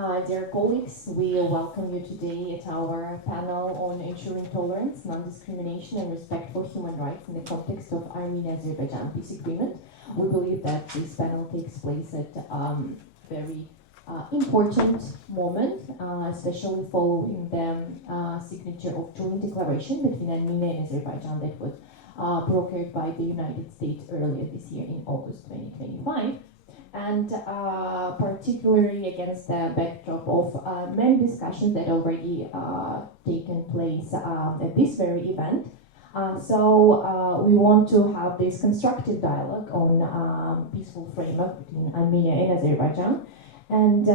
Dear colleagues, we welcome you today at our panel on ensuring tolerance, non-discrimination and respect for human rights in the context of Armenia-Azerbaijan Peace Agreement. We believe that this panel takes place at very important moment, especially following the signature of joint declaration between Armenia and Azerbaijan that was brokered by the United States earlier this year in August 2025. And particularly against the backdrop of many discussions that already taken place at this very event. So we want to have this constructive dialogue on peaceful framework between Armenia and Azerbaijan. And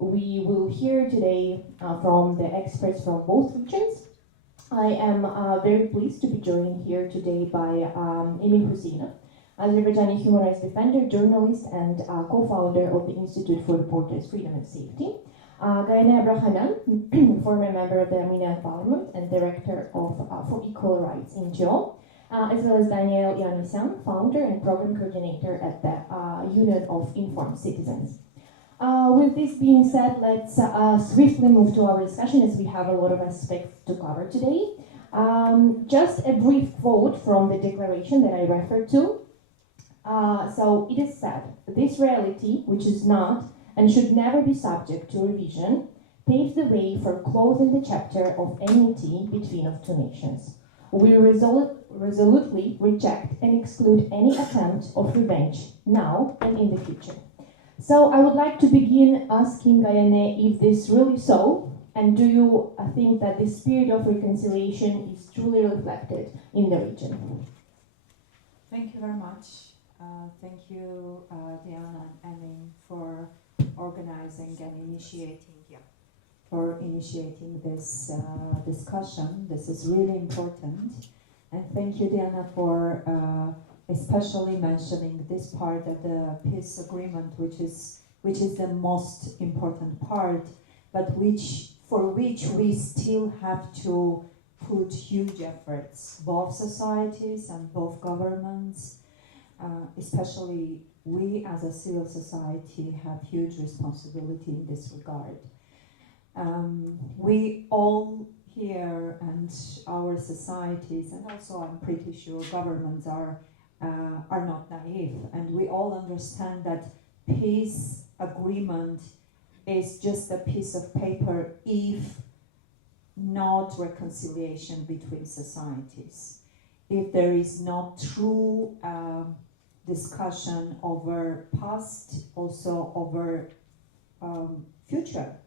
we will hear today from the experts from both regions. I am very pleased to be joined here today by Emin Huseynov, Azerbaijani human rights defender, journalist, and co-founder of the Institute for Reporters' Freedom and Safety. Gayane Abrahanan, former member of the Armenian Parliament and director of For Equal Rights NGO, as well as Daniel Yannisyan, founder and program coordinator at the Union of Informed Citizens. With this being said, let's swiftly move to our discussion as we have a lot of aspects to cover today. Just a brief quote from the declaration that I referred to. So it is said, this reality, which is not and should never be subject to revision, paves the way for closing the chapter of enmity between of two nations. We resolutely reject and exclude any attempt of revenge now and in the future. So I would like to begin asking Gayane if this really so, and do you think that the spirit of reconciliation is truly reflected in the region? Thank you very much. Thank you, Diana and Emin, for organizing and initiating this discussion. This is really important. And thank you, Diana, for especially mentioning this part of the peace agreement, which is the most important part, but for which we still have to put huge efforts, both societies and both governments. Especially we as a civil society have huge responsibility in this regard. We all here and our societies, and also I'm pretty sure governments are not naive, and we all understand that peace agreement is just a piece of paper if not reconciliation between societies. If there is not true discussion over past, also over future.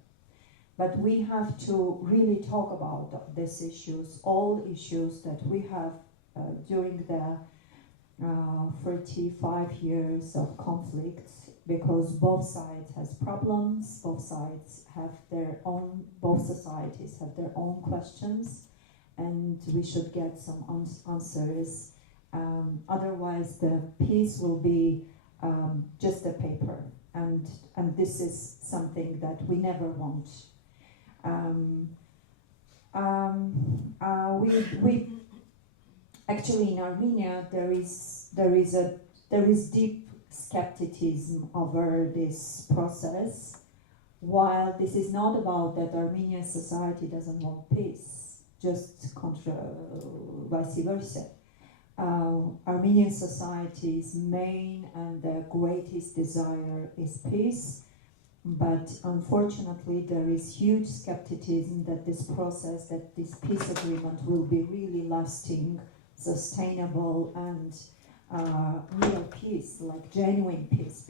But we have to really talk about these issues, all issues that we have during the 35 years of conflict, because both sides has problems, both societies have their own questions, and we should get some answers. Otherwise, the peace will be just a paper, and this is something that we never want. We actually in Armenia there is deep skepticism over this process. While this is not about that Armenian society doesn't want peace, just vice versa. Armenian society's main and the greatest desire is peace, but unfortunately there is huge skepticism that this process, that this peace agreement will be really lasting, sustainable, and real peace, like genuine peace,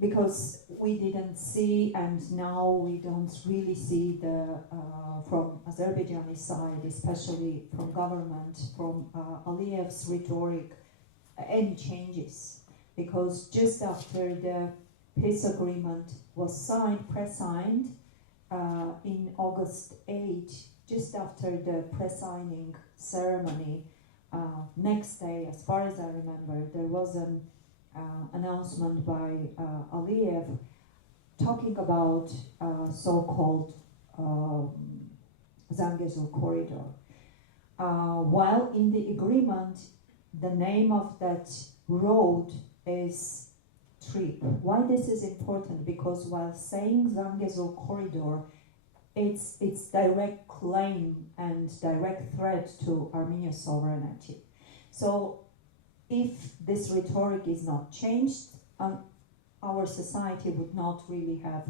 because we didn't see, and now we don't really see from Azerbaijani side, especially from government, from Aliyev's rhetoric, any changes. Because just after the peace agreement was pre-signed in August 8, just after the pre-signing ceremony, next day, as far as I remember, there was an announcement by Aliyev talking about so-called Zangezur corridor. While in the agreement, the name of that road is trip. Why this is important? Because while saying Zangezur corridor, it's direct claim and direct threat to Armenia's sovereignty. So if this rhetoric is not changed, our society would not really have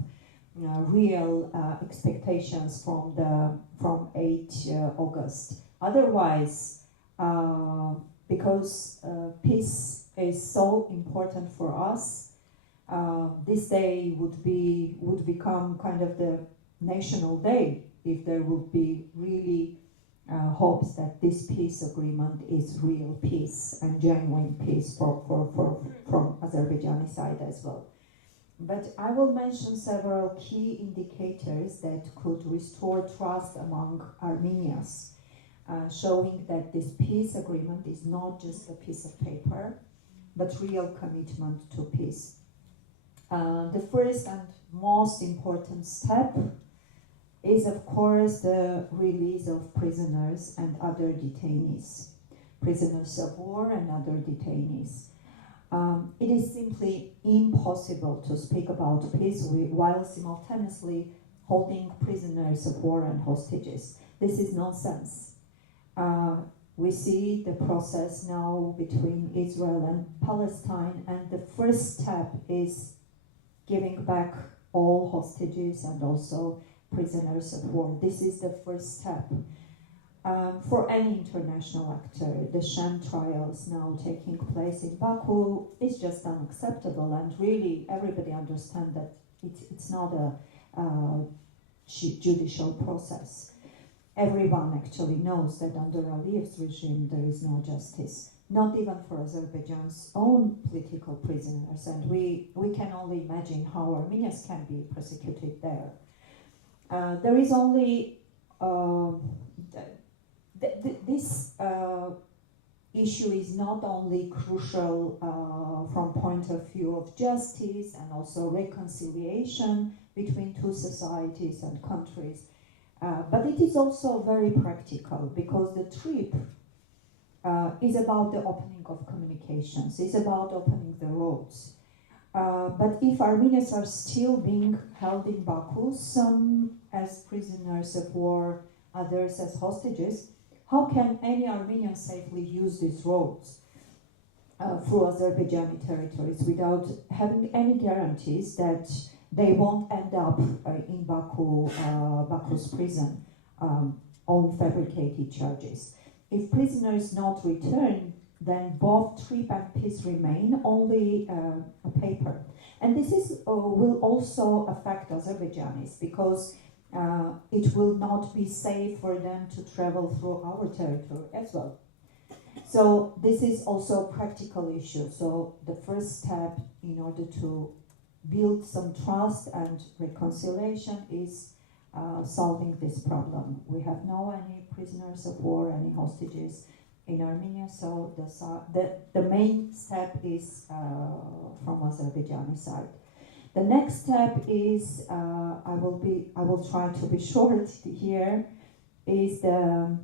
real expectations from 8 August. Otherwise, because peace is so important for us, this day would become kind of the national day if there would be really hopes that this peace agreement is real peace and genuine peace from Azerbaijani side as well. But I will mention several key indicators that could restore trust among Armenians, showing that this peace agreement is not just a piece of paper, but real commitment to peace. The first and most important step is, of course, the release of prisoners and other detainees, prisoners of war and other detainees. It is simply impossible to speak about peace while simultaneously holding prisoners of war and hostages. This is nonsense. We see the process now between Israel and Palestine, and the first step is giving back all hostages and also prisoners of war. This is the first step. For any international actor, the sham trials now taking place in Baku is just unacceptable, and really everybody understands that it's not a judicial process. Everyone actually knows that under Aliyev's regime there is no justice, not even for Azerbaijan's own political prisoners, and we can only imagine how Armenians can be persecuted there. There is only this issue is not only crucial from point of view of justice and also reconciliation between two societies and countries, but it is also very practical, because the trip is about the opening of communications, is about opening the roads. But if Armenians are still being held in Baku, some as prisoners of war, others as hostages, how can any Armenian safely use these roads through Azerbaijani territories without having any guarantees that they won't end up in Baku's prison on fabricated charges? If prisoners not return, then both trip and peace remain only a paper. And this is will also affect Azerbaijanis, because it will not be safe for them to travel through our territory as well. So this is also a practical issue. So the first step in order to build some trust and reconciliation is solving this problem. We have no any prisoners of war, any hostages in Armenia, so the main step is from Azerbaijani side. The next step is I will try to be short here. Is the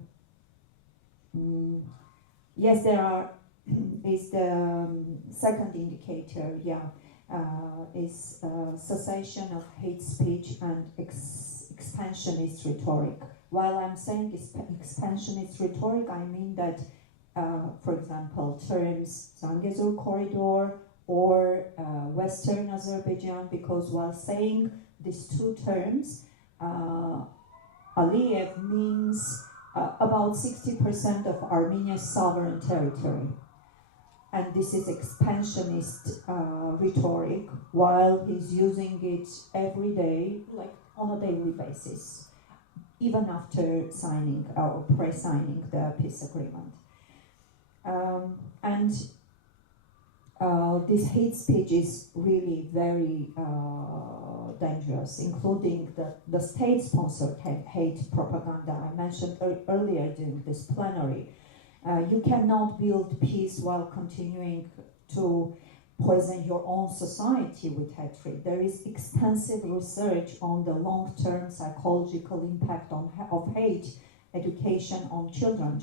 yes, there are is the second indicator. Is cessation of hate speech and expansionist rhetoric. While I'm saying expansionist rhetoric, I mean that, for example, terms Zangezur corridor or Western Azerbaijan, because while saying these two terms, Aliyev means about 60% of Armenia's sovereign territory. And this is expansionist rhetoric, while he's using it every day, like on a daily basis, even after signing or pre-signing the peace agreement. This hate speech is really very dangerous, including the state-sponsored hate propaganda I mentioned earlier during this plenary. You cannot build peace while continuing to poison your own society with hatred. There is extensive research on the long-term psychological impact of hate education on children.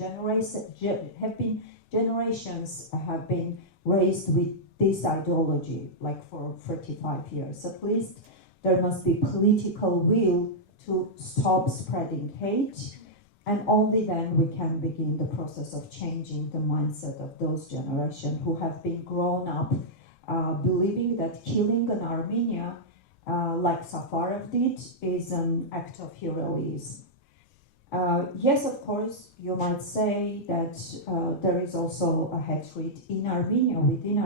Generations have been raised with this ideology, like for 35 years at least. There must be political will to stop spreading hate, and only then we can begin the process of changing the mindset of those generations who have been grown up believing that killing an Armenian, like Safarov did, is an act of heroism. Yes, of course, you might say that there is also a hatred in Armenia, within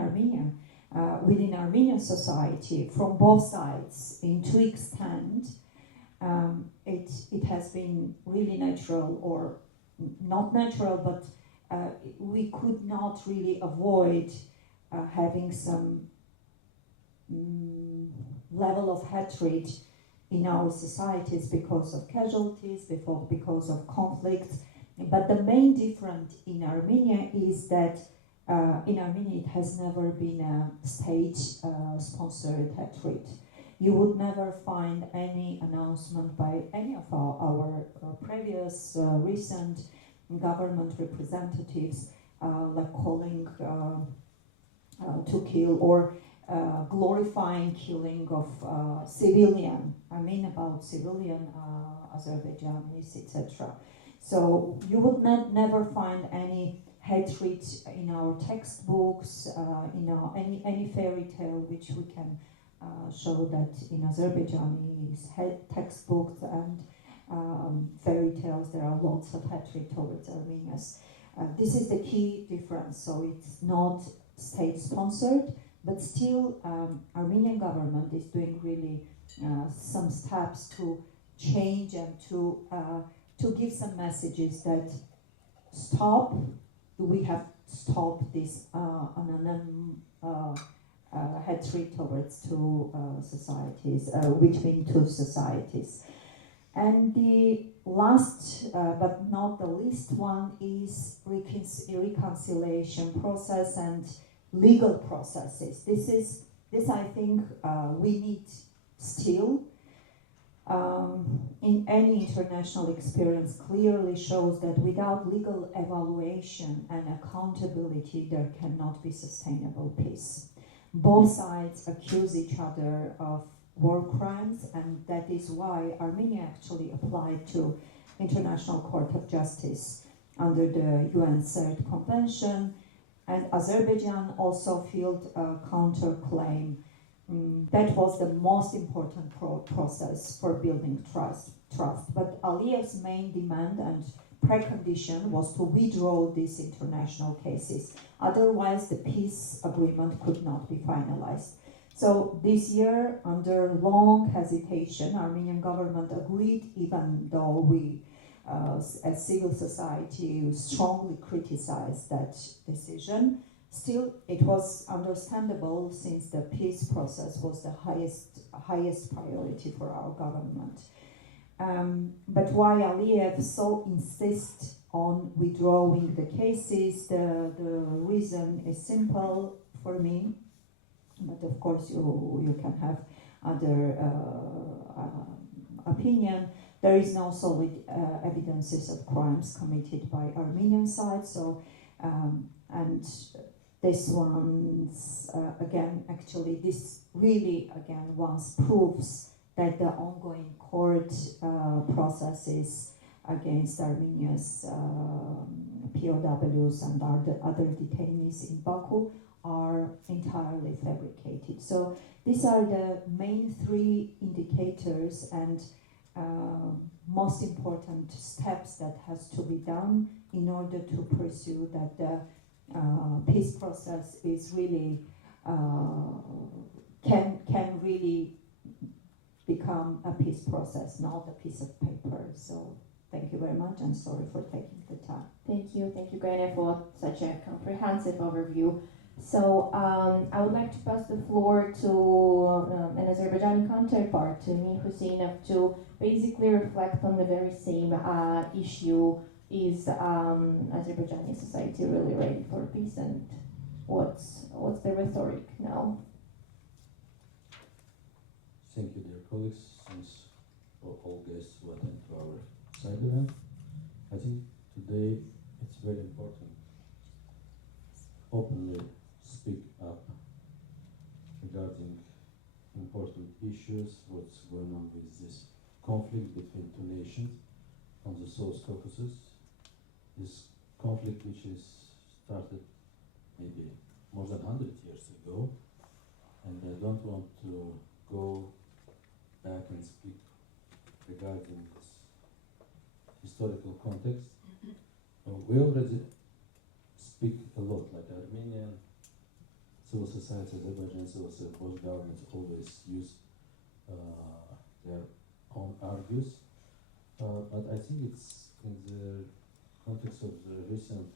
Armenian society, from both sides. In to extent, it has been really natural, or not natural, but we could not really avoid having some level of hatred in our societies because of casualties, because of conflicts. But the main difference in Armenia is that in Armenia it has never been a state-sponsored hatred. You would never find any announcement by any of our previous recent government representatives like calling to kill or glorifying killing of civilian, about civilian Azerbaijanis, etc. So you would never find any hatred in our textbooks, in any fairy tale which we can show that in Azerbaijani textbooks and fairy tales there are lots of hatred towards Armenians. This is the key difference. So it's not state-sponsored, but still Armenian government is doing really some steps to change and to give some messages that we have stopped this hatred towards two societies, between two societies. And the last but not the least one is reconciliation process and legal processes. This I think we need still. In any international experience clearly shows that without legal evaluation and accountability there cannot be sustainable peace. Both sides accuse each other of war crimes, and that is why Armenia actually applied to International Court of Justice under the UN Third Convention, and Azerbaijan also filed a counterclaim. That was the most important process for building trust. But Aliyev's main demand and precondition was to withdraw these international cases. Otherwise, the peace agreement could not be finalized. So this year, under long hesitation, Armenian government agreed, even though we, as civil society, strongly criticized that decision. Still, it was understandable since the peace process was the highest priority for our government. But why Aliyev so insists on withdrawing the cases, the reason is simple for me, but of course you can have other opinion. There is no solid evidences of crimes committed by Armenian side, so and this one's actually this really once proves that the ongoing court processes against Armenia's POWs and other detainees in Baku are entirely fabricated. So these are the main three indicators and most important steps that has to be done in order to pursue that the peace process is really can really become a peace process, not a piece of paper. So thank you very much, and sorry for taking the time. Thank you, Gaine, for such a comprehensive overview. So I would like to pass the floor to an Azerbaijani counterpart, to Emin Huseynov, to basically reflect on the very same issue. Is Azerbaijani society really ready for peace, and what's the rhetoric now? Thank you, dear colleagues, since all guests who attend to our side event. I think today it's very important openly speak up regarding important issues, what's going on with this conflict between two nations on the South Caucasus. This conflict which is started maybe more than 100 years ago, and I don't want to go back and speak regarding this historical context. We already speak a lot, like Armenian civil society, Azerbaijan civil society, both governments always use their own argues. But I think it's in the context of the recent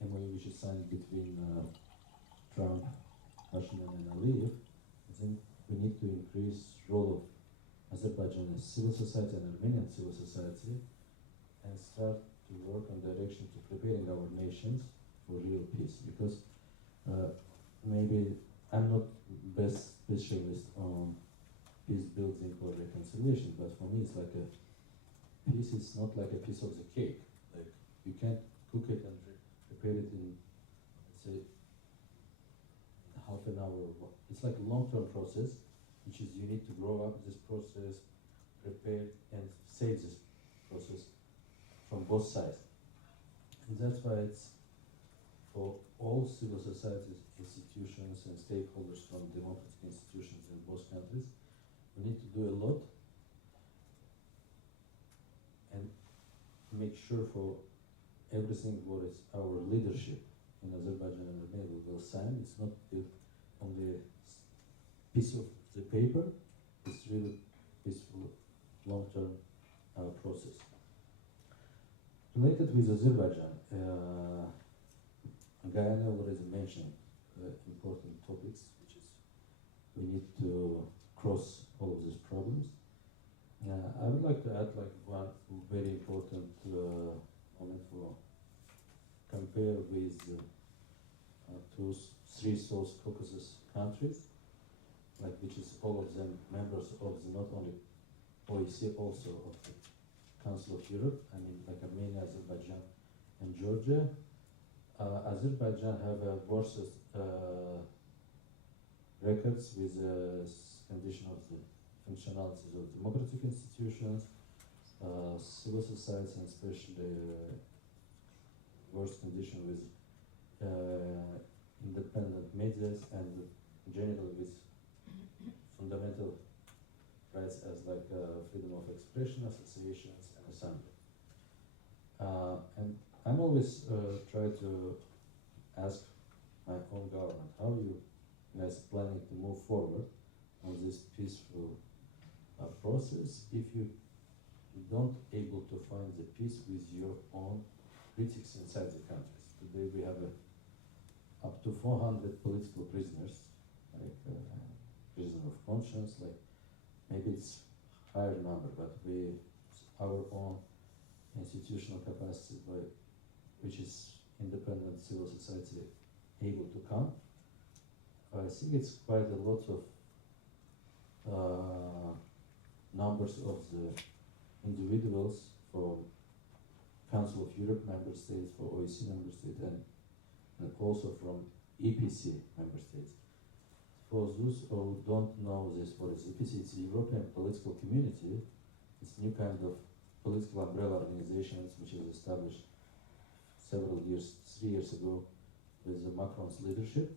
MOU which is signed between Trump, Pashinyan and Aliyev, I think we need to increase role of Azerbaijan as civil society and Armenian civil society and start to work on direction to preparing our nations for real peace. Because maybe I'm not best specialist on peace building or reconciliation, but for me it's like a peace is not like a piece of the cake. Like you can't cook it and prepare it in, let's say, half an hour. It's like a long-term process, which is you need to grow up this process, prepare and save this process from both sides. And that's why it's for all civil societies, institutions and stakeholders from democratic institutions in both countries, we need to do a lot and make sure for everything what is our leadership in Azerbaijan and Armenia will sign. It's not built on the piece of the paper, it's really peaceful, long-term process. Related with Azerbaijan, Guyana already mentioned important topics, which is we need to cross all of these problems. I would like to add like one very important moment for compare with three South Caucasus countries, like which is all of them members of the not only OEC, also of the Council of Europe. I mean, like Armenia, Azerbaijan, and Georgia. Azerbaijan have a Warsaw records with condition of the functionalities of democratic institutions, civil society, and especially worse condition with independent medias and generally with fundamental rights as like freedom of expression, associations, and assembly. And I'm always try to ask my own government, how you guys planning to move forward on this peaceful process if you don't able to find the peace with your own critics inside the countries. Today we have up to 400 political prisoners, like prison of conscience, like maybe it's higher number, but our own institutional capacity, which is independent civil society, able to come. I think it's quite a lot of numbers of the individuals from Council of Europe member states, for OEC member states, and also from EPC member states. For those who don't know this, what is EPC? It's a European political community. It's a new kind of political umbrella organizations which is established several years, 3 years ago, with Macron's leadership.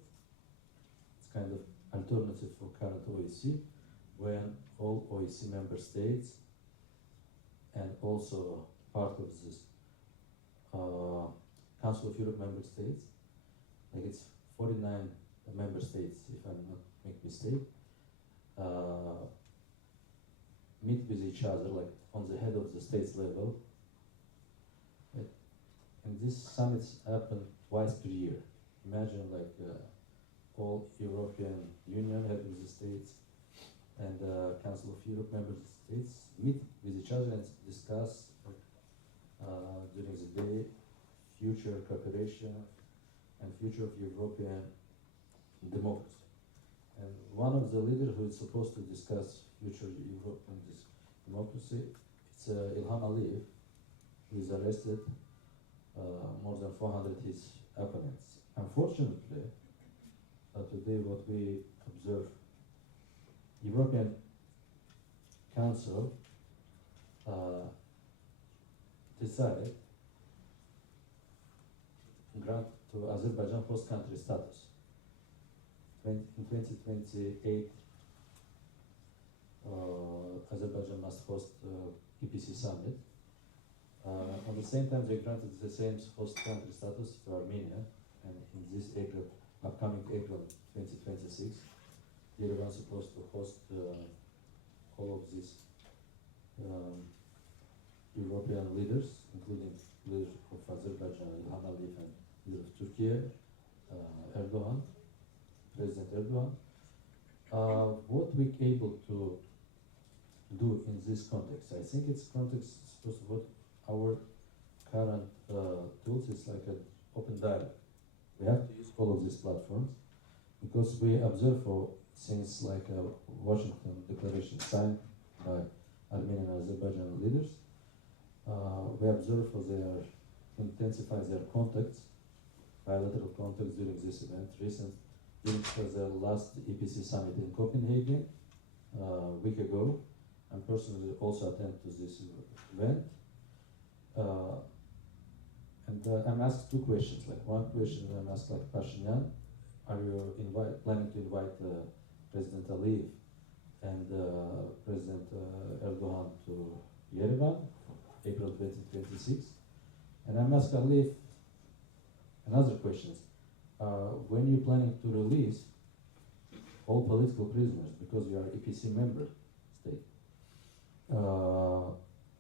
It's kind of alternative for current OEC, when all OEC member states and also part of this Council of Europe member states, like it's 49 member states, if I'm not make mistake, meet with each other, like on the head of the states level. And these summits happen twice per year. Imagine like all European Union head of the states and Council of Europe member states meet with each other and discuss during the day future cooperation and future of European democracy. And one of the leaders who is supposed to discuss future European democracy, it's Ilham Aliyev. he's arrested, more than 400 his opponents. Unfortunately, today what we observe, European Council decided grant to Azerbaijan host country status. In 2028, Azerbaijan must host EPC summit. At the same time, they granted the same host country status to Armenia, and in this April, upcoming April 2026, Yerevan is supposed to host all of these European leaders, including leader of Azerbaijan, Ilham Aliyev, and leader of Turkey, Erdogan, President Erdogan. What we able to do in this context? I think it's context supposed to what our current tools is like an open dialogue. We have to use all of these platforms because we observe for since like a Washington Declaration signed by Armenian and Azerbaijan leaders, we observe for their intensify their contacts, bilateral contacts during this event. During the last EPC summit in Copenhagen a week ago, and personally also attend to this event. I'm asked two questions. Like one question, I'm asked like Pashinyan, are you planning to invite President Aliyev and President Erdogan to Yerevan, April 2026? And I'm asked Aliyev another question. When you're planning to release all political prisoners, because you are EPC member state,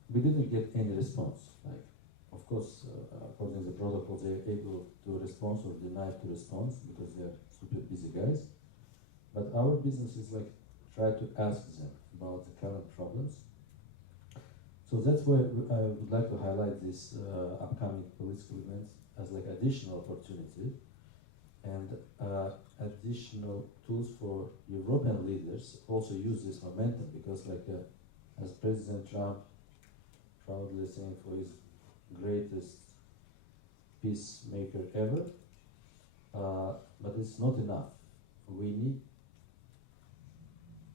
we didn't get any response. Like, of course, according to the protocol, they're able to respond or deny to respond because they are super busy guys. But our business is like try to ask them about the current problems. So that's why I would like to highlight this upcoming political events as like additional opportunity and additional tools for European leaders also use this momentum because like as President Trump proudly saying for his greatest peacemaker ever, but it's not enough. We need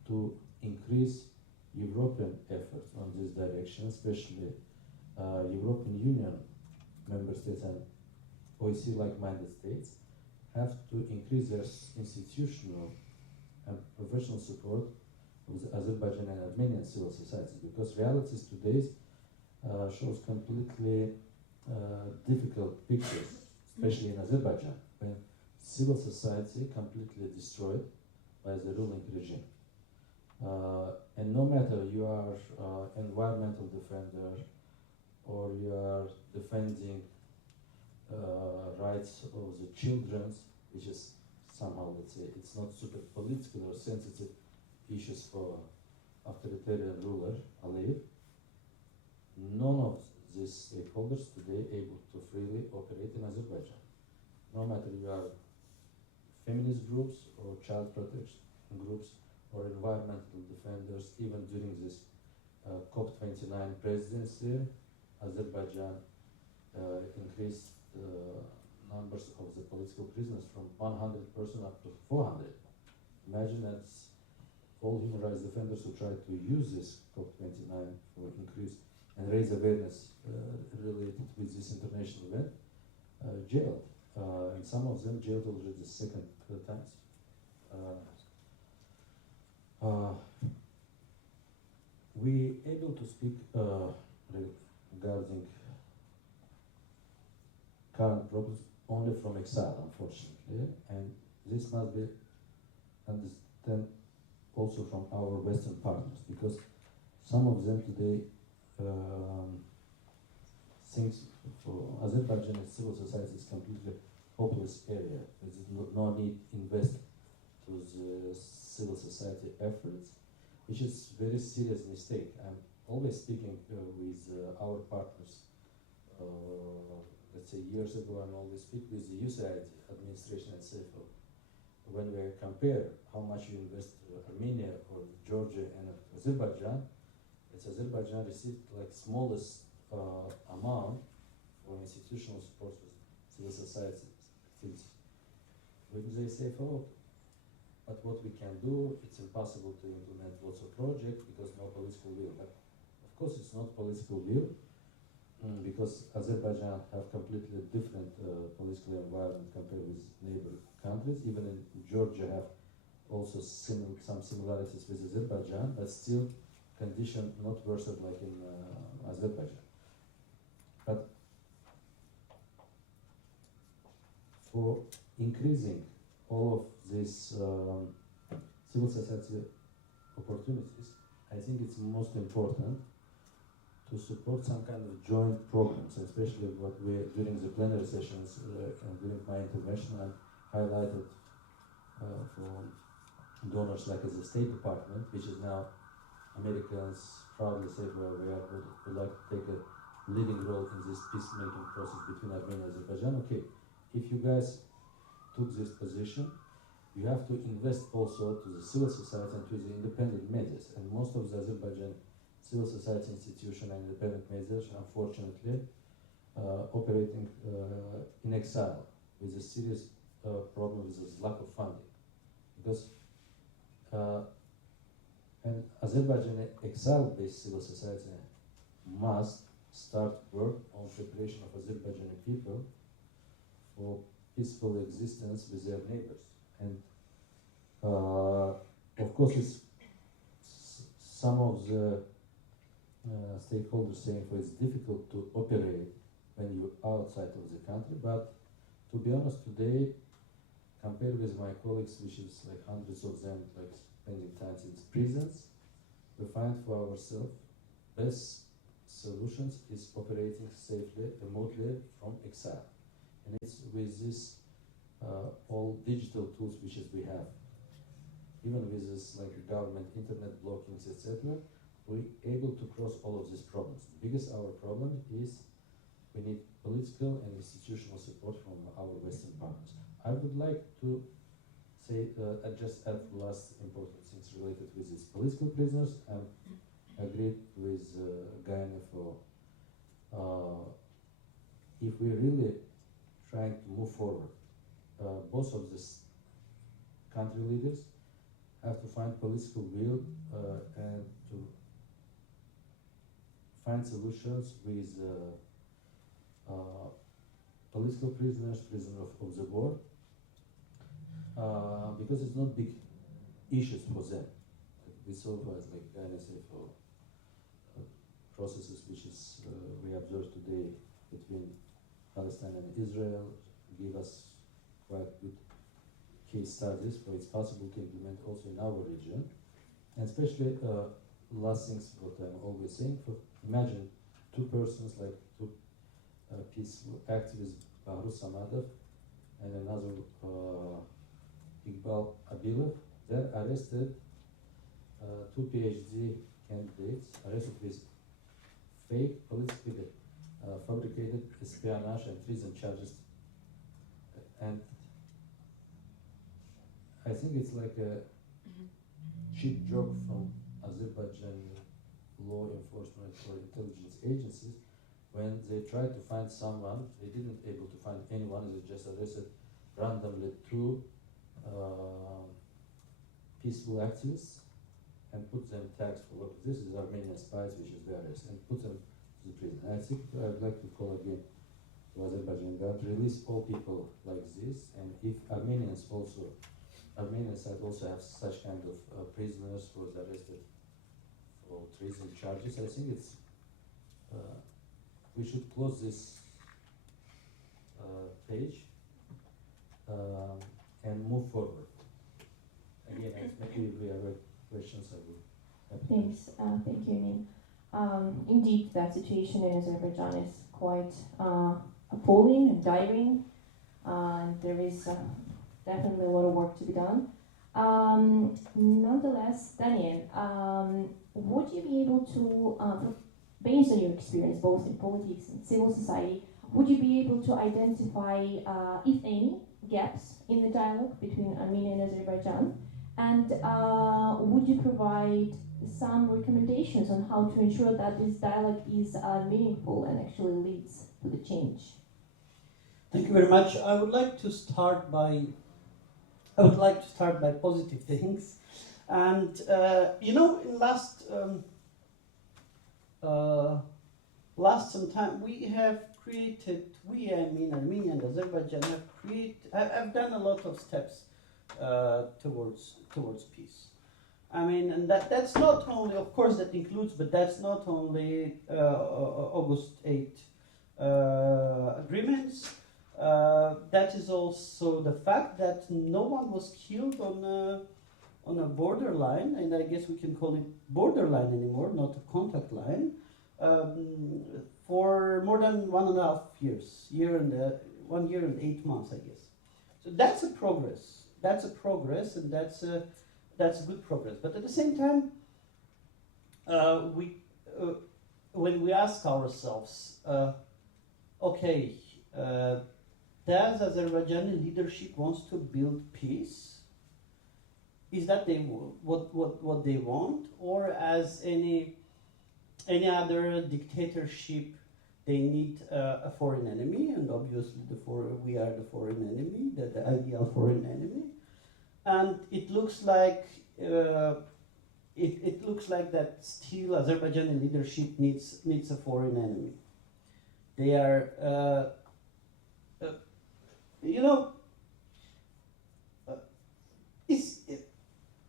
to increase European efforts on this direction, especially European Union member states and OECD like-minded states have to increase their institutional and professional support of the Azerbaijan and Armenian civil society because realities today shows completely difficult pictures, especially in Azerbaijan, when civil society completely destroyed by the ruling regime. And no matter you are environmental defender or you are defending rights of the children, which is somehow, let's say, it's not super political or sensitive issues for authoritarian ruler Aliyev, none of these stakeholders today able to freely operate in Azerbaijan. No matter you are feminist groups or child protection groups or environmental defenders, even during this COP29 presidency, Azerbaijan increased numbers of the political prisoners from 100% up to 400. Imagine that's all human rights defenders who try to use this COP29 for increase and raise awareness related with this international event, jailed. And some of them jailed already the second times. We able to speak regarding current problems only from exile, unfortunately, and this must be understood also from our Western partners, because some of them today thinks for Azerbaijan and civil society is completely hopeless area. There is no need to invest to the civil society efforts, which is very serious mistake. I'm always speaking with our partners. Let's say years ago, I'm always speak with the USAID administration and CFO. When we compare how much you invest to Armenia or Georgia and Azerbaijan, it's Azerbaijan received like smallest amount for institutional support for civil society activities. When they say, oh, but what we can do, it's impossible to implement lots of projects because no political will. But of course it's not political will, because Azerbaijan have completely different political environment compared with neighbor countries. Even in Georgia have also some similarities with Azerbaijan, but still condition not worse like in Azerbaijan. But for increasing all of these civil society opportunities, I think it's most important to support some kind of joint programs, especially what we, during the plenary sessions and during my intervention, I highlighted for donors like as the State Department, which is now Americans proudly say well, we would like to take a leading role in this peacemaking process between Armenia and Azerbaijan. Okay, if you guys took this position, you have to invest also to the civil society and to the independent medias. And most of the Azerbaijan civil society institution and independent medias, unfortunately, operating in exile with a serious problem with this lack of funding. Because an Azerbaijan exile-based civil society must start work on preparation of Azerbaijani people for peaceful existence with their neighbors. And of course, it's some of the stakeholders saying it's difficult to operate when you're outside of the country, but to be honest, today, compared with my colleagues, which is like hundreds of them, like spending time in prisons, we find for ourselves best solutions is operating safely, remotely from exile. And it's with this all digital tools which is we have, even with this like government internet blockings, etc., we're able to cross all of these problems. The biggest our problem is we need political and institutional support from our Western partners. I would like to say, just add last important things related with these political prisoners. I'm agreed with Guyana for if we're really trying to move forward, both of these country leaders have to find political will and to find solutions with political prisoners, prisoners of the war, because it's not big issues for them. We saw as like Guyana said for processes which is we observe today between Palestine and Israel give us quite good case studies for it's possible to implement also in our region. And especially last things what I'm always saying, for imagine two persons like two peaceful activists, Bahru Samadov and another Iqbal Abilov, they're arrested, two PhD candidates arrested with fake, politically fabricated espionage and treason charges. And I think it's like a cheap joke from Azerbaijan law enforcement or intelligence agencies when they tried to find someone, they didn't able to find anyone, they just arrested randomly two peaceful activists and put them tags for look, this is Armenian spies which is the arrest, and put them to the prison. And I think I would like to call again to Azerbaijan government to release all people like this, and if Armenian side also have such kind of prisoners who was arrested for treason charges, I think it's we should close this page and move forward. Again, maybe if we have questions, I will. Thanks. Thank you, Emin. Indeed, that situation in Azerbaijan is quite appalling and dire, and there is definitely a lot of work to be done. Nonetheless, Daniel, would you be able to, based on your experience both in politics and civil society, would you be able to identify, if any, gaps in the dialogue between Armenia and Azerbaijan? And would you provide some recommendations on how to ensure that this dialogue is meaningful and actually leads to the change. Thank you very much. I would like to start by positive things, and in last some time I mean Armenia and Azerbaijan have done a lot of steps towards peace. I mean, and that's not only, of course, that includes, but that's not only August 8 agreements. That is also the fact that no one was killed on a borderline, and I guess we can call it borderline anymore, not a contact line, for more than 1.5 years, 1 year and 8 months, I guess. So that's a progress. That's a progress, and that's good progress. But at the same time, when we ask ourselves, okay, does Azerbaijani leadership wants to build peace? Is that what they want, or as any other dictatorship, they need a foreign enemy, and obviously we are the foreign enemy, the ideal foreign enemy, and it looks like that still Azerbaijani leadership needs a foreign enemy. They are.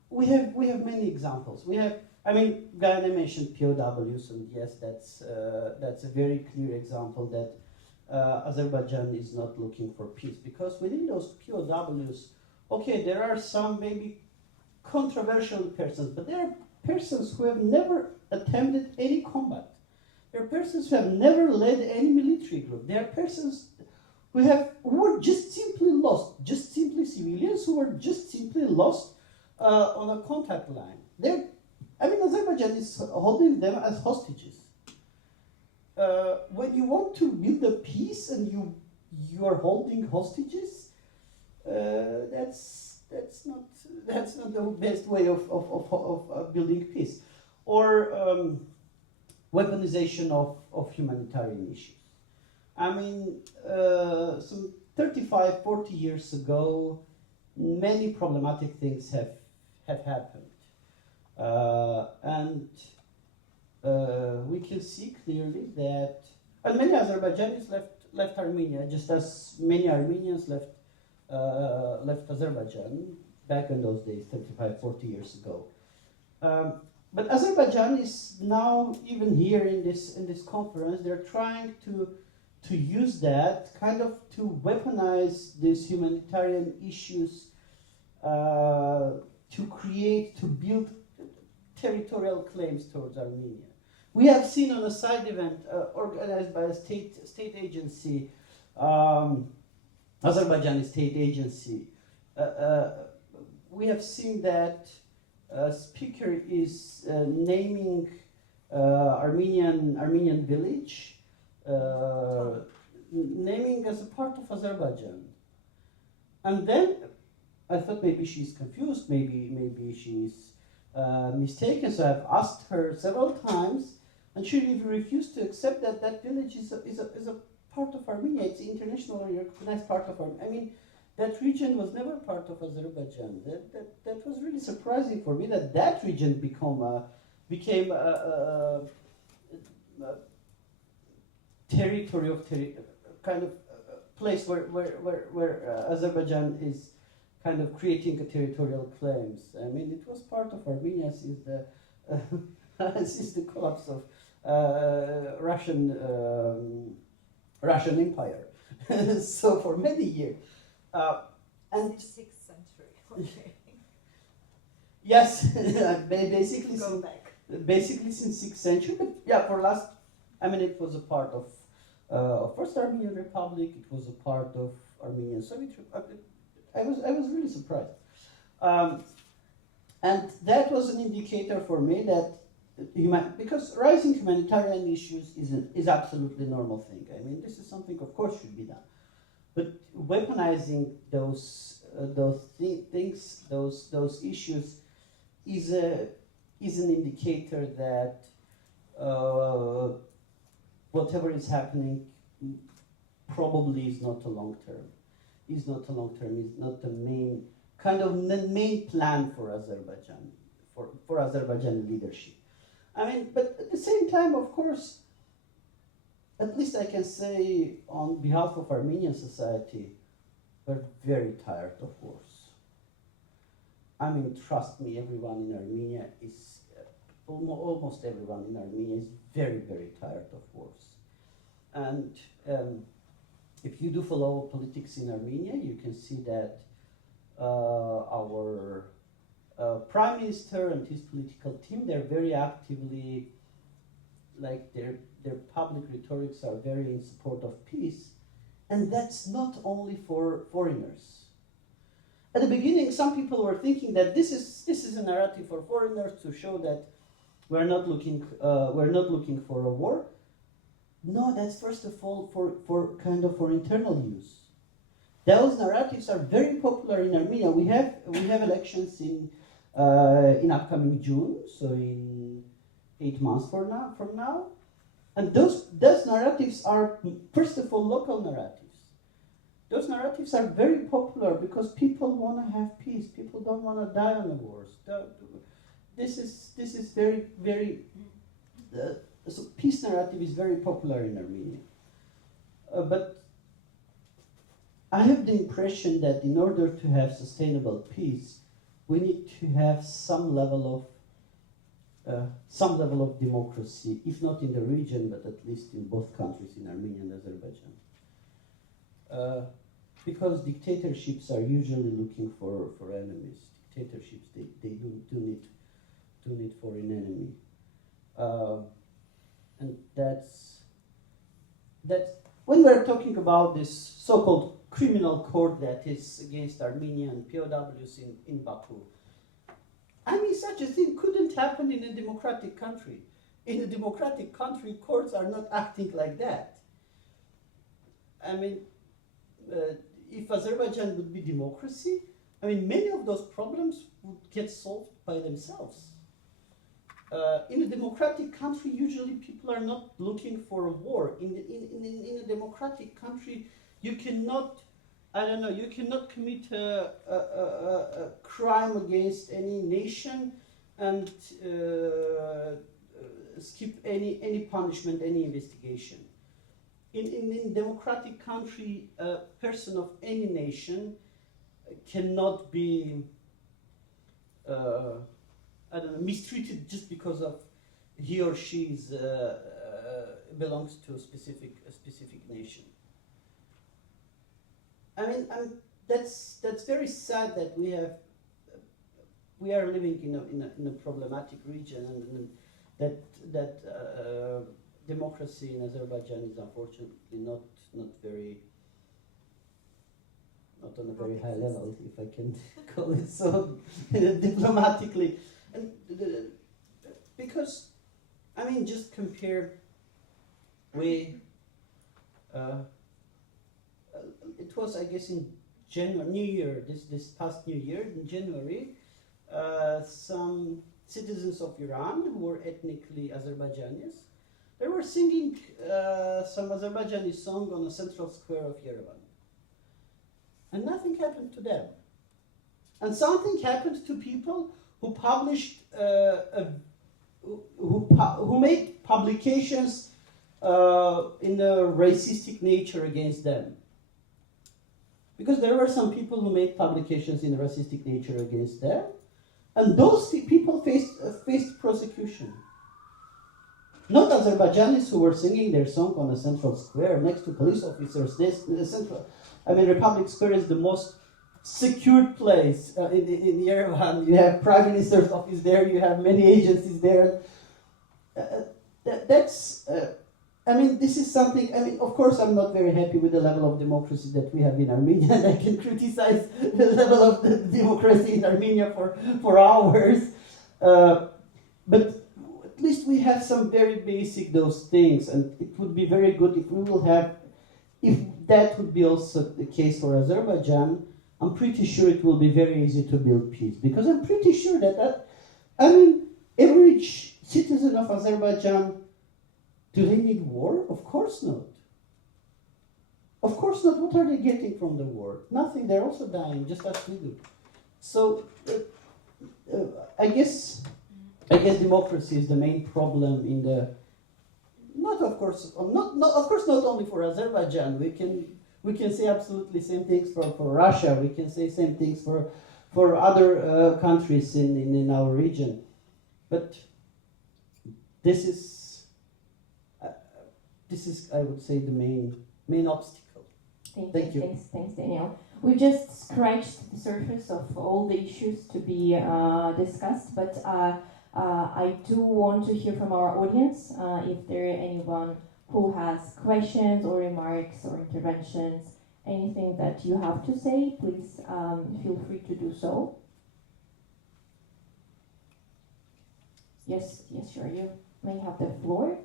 We have many examples. Guyana mentioned POWs, and yes, that's a very clear example that Azerbaijan is not looking for peace, because within those POWs, okay, there are some maybe controversial persons, but there are persons who have never attempted any combat. There are persons who have never led any military group. There are persons who were just simply lost, just simply civilians who were just simply lost on a contact line. Azerbaijan is holding them as hostages. When you want to build a peace and you are holding hostages, that's not the best way of building peace. Or weaponization of humanitarian issues. Some 35, 40 years ago, many problematic things have happened. And we can see clearly that, and many Azerbaijanis left Armenia, just as many Armenians left Azerbaijan back in those days, 35, 40 years ago. But Azerbaijan is now, even here in this conference, they're trying to use that kind of to weaponize these humanitarian issues, to build territorial claims towards Armenia. We have seen on a side event organized by a state agency, Azerbaijani state agency. We have seen that a speaker is naming Armenian village, naming as a part of Azerbaijan. And then I thought maybe she's confused, maybe she's mistaken. So I've asked her several times, and she refused to accept that village is a part of Armenia. It's an internationally recognized part of Armenia. That region was never part of Azerbaijan. That was really surprising for me, that region became a territory of kind of place where Azerbaijan is kind of creating a territorial claims. It was part of Armenia since the collapse of Russian Empire. So for many years. And 6th century. Okay. Yes, basically Go back. Basically since 6th century. But yeah, it was a part of First Armenian Republic. It was a part of Armenian Soviet Republic. I was really surprised, and that was an indicator for me that because rising humanitarian issues is absolutely normal thing. This is something, of course, should be done. But weaponizing those things, those issues, is is an indicator that whatever is happening probably is not a long term. Is not the main the main plan for Azerbaijan, for Azerbaijan leadership. I mean, but at the same time, of course, at least I can say on behalf of Armenian society, we're very tired of wars. I mean, trust me, everyone in Armenia is, almost everyone in Armenia is very, very tired of wars. And if you do follow politics in Armenia, you can see that our prime minister and his political team, they're very actively, like their public rhetorics are very in support of peace. And that's not only for foreigners. At the beginning, some people were thinking that this is a narrative for foreigners to show that we're not looking for a war. No, that's first of all for internal use. Those narratives are very popular in Armenia. We have elections in upcoming June, so in 8 months from now, and those narratives are first of all local narratives. Those narratives are very popular because people want to have peace. People don't want to die on the wars. This is very, very. So peace narrative is very popular in Armenia. But I have the impression that in order to have sustainable peace, we need to have some level of democracy, if not in the region, but at least in both countries, in Armenia and Azerbaijan. Because dictatorships are usually looking for enemies. Dictatorships, they do need foreign enemy. And that's when we're talking about this so-called criminal court that is against Armenian POWs in Baku. I mean, such a thing couldn't happen in a democratic country. In a democratic country, courts are not acting like that. I mean, if Azerbaijan would be democracy, I mean, many of those problems would get solved by themselves. In a democratic country, usually people are not looking for a war. In a democratic country, you cannot, you cannot commit a crime against any nation and skip any punishment, any investigation. In democratic country, a person of any nation cannot be mistreated just because of he or she belongs to a specific nation. I mean, that's very sad that we are living in a problematic region, and that democracy in Azerbaijan is unfortunately not on a very high level, if I can call it so diplomatically. And because, I mean, just compare, it was, I guess, in January, New Year, this past New Year, in January, some citizens of Iran who were ethnically Azerbaijanis, they were singing some Azerbaijani song on the central square of Yerevan. And nothing happened to them. And something happened to people who published, who made publications in a racistic nature against them. Because there were some people who made publications in a racistic nature against them, and those people faced prosecution. Not Azerbaijanis who were singing their song on the central square next to police officers. Republic Square is the most secured place in Yerevan. You have Prime Minister's office there, you have many agencies there. This is something, of course I'm not very happy with the level of democracy that we have in Armenia, and I can criticize the level of the democracy in Armenia for hours. But at least we have some very basic those things, and it would be very good if we will have, if that would be also the case for Azerbaijan. I'm pretty sure it will be very easy to build peace, because I'm pretty sure that average citizen of Azerbaijan, do they need war? Of course not. Of course not. What are they getting from the war? Nothing. They're also dying, just as we do. So, I guess democracy is the main problem in the. Not of course not only for Azerbaijan. We can say absolutely same things for Russia. We can say same things for other countries in our region. But this is I would say the main obstacle. Thank you. Thanks, Daniel. We just scratched the surface of all the issues to be discussed, but I do want to hear from our audience if there is anyone who has questions or remarks or interventions, anything that you have to say, please feel free to do so. Yes, sure, you may have the floor.